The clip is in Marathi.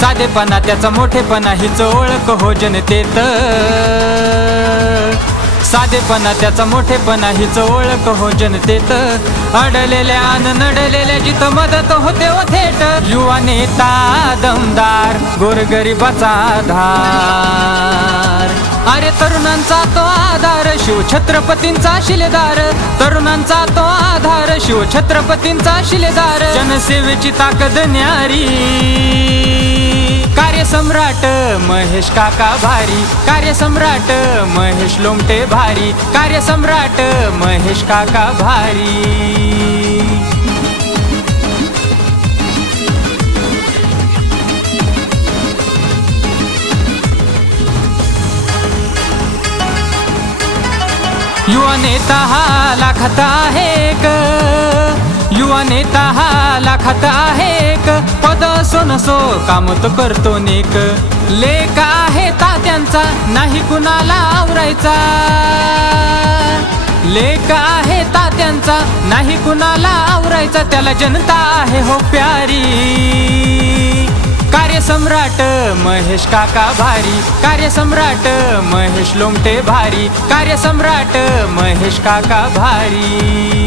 साधेपणा त्याचा मोठेपणा हीच ओळख हो जनतेत, साधेपणा त्याचा मोठेपणा हीच ओळख हो जनतेत, अडलेल्या अन नडलेल्या जिथं मदत होते हो थेट, युवा नेता दमदार गोरगरिबाचा आधार, अरे तरुणांचा तो आधार शिवछत्रपतींचा शिलेदार, तरुणांचा तो आधार शिवछत्रपतींचा शिलेदार, जनसेवेची ताकद न्यारी, कार्यसम्राट महेश काका भारी, कार्यसम्राट महेश लोमटे भारी, कार्यसम्राट महेश काका भारी। युवा नेता हा लाखात आहे एक, युवा नेता हा लाखात आहे एक, पद असो नसो काम तो करतो नेक, लेख आहे तात्यांचा नाही कुणाला आवरायचा, लेख आहे तात्यांचा नाही कुणाला आवरायचा, त्याला जनता आहे हो प्यारी, कार्यसम्राट महेश काका भारी, कार्यसम्राट महेश लोमटे भारी, कार्यसम्राट महेश काका भारी।